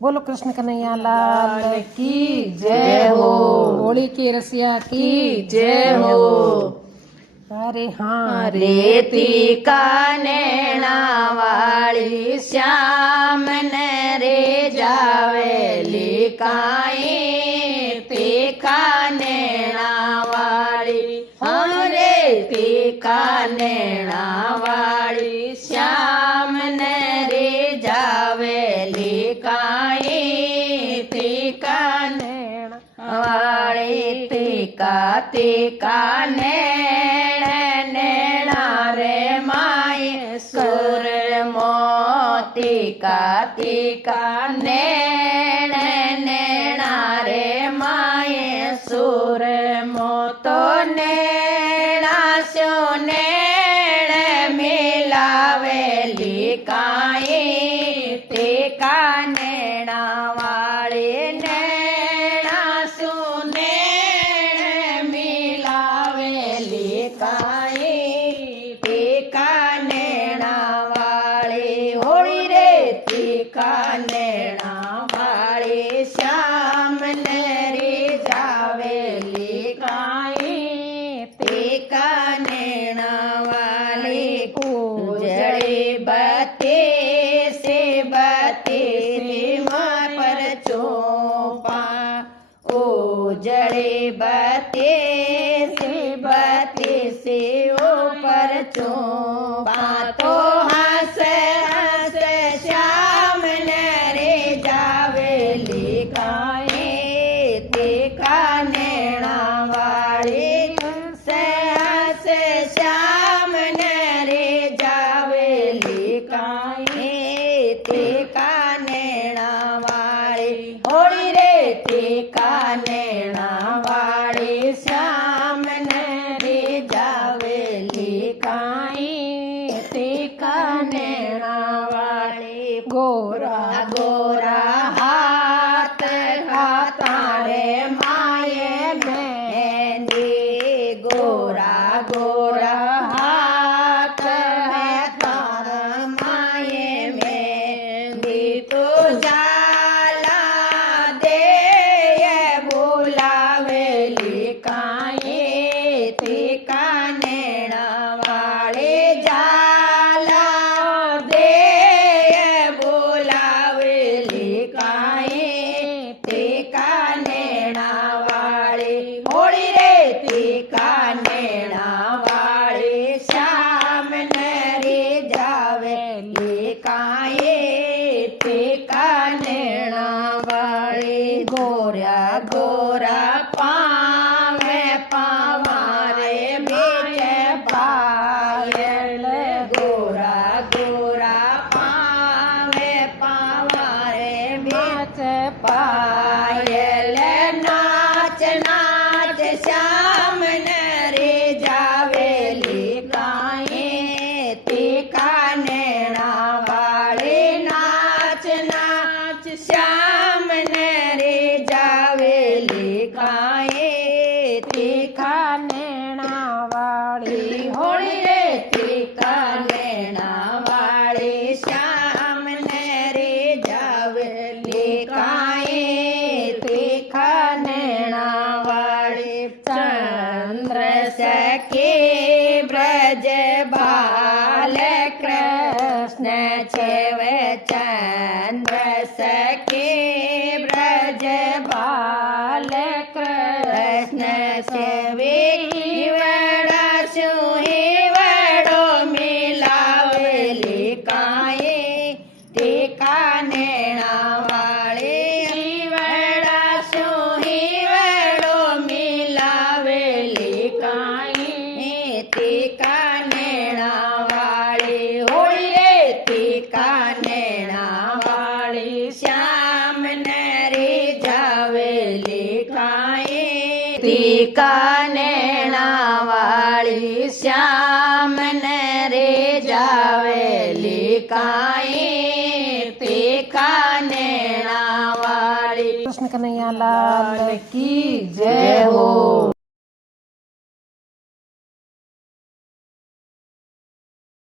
बोलो कृष्ण कन्हैया लाल की जय हो। होली की रसिया की जय हो। अरे हाँ रेती का नैना वाली श्याम ने रे जावेली काई तीखा नैना वाली रेती का नैना वाली श्याम ने रे जावेली काई तीखा नैना वाली तीका तीका सुर मोती का तीका नैण नैना रे माए सुर मोतो नैना स्यो नैण मिलावेली काई तीका नैना वाली नैना सु नैण मिलावेली काई नैना वाली श्याम ने रे जावेली काई तीका नैना वाली उजड़ी बत्ती से माँ पर चोपा उजड़ी बत्ती से ऊपर चोपा तो नैना वाली सहस श्याम ने रे जावेली काई तीका नैना वाली होली रे तीका नैना वाली श्याम ने रे जावेली काई तीका नैना वाली गोरा गोरा हाथ खाता रे गोरा हाथ है तारा माये मेहंदी तो जाला दे बुलावेली काई तीका नैना वाली जाला दे बुलावेली काई तीका नैना वाली होली रे तीका नैना वाली श्याम ने रे जावेली काई तीका नैना वाली गोरा गोरा पावे पावारे बीच पायल गोरा गोरा पावे पावारे बीच पायल नाच नाच श्याम ने रे जावेली काई तीका नैना वाली नाच नाच श्याम ने रे जावेली काई तीका नैना वाली होली रे तीका नैना वाली श्याम ने रे जावेली काई तीका नैना वाली चंद्र सखी ब्रज बाल कृष्ण छेव चंद्र सखी ब्रज बाल कृष्ण सेवे वड़ा सुही वड़ो मिलावेली काई तीका नैना वाली वड़ा सुही वड़ो मिलावेली काई तीका नैना वाली होली रे तीका नैना वाली श्याम ने रे जावेली काई तीका नैना वाली श्याम ने रे जावेली काई तीका नैना वाली कृष्ण कन्हैया लाल की जय हो।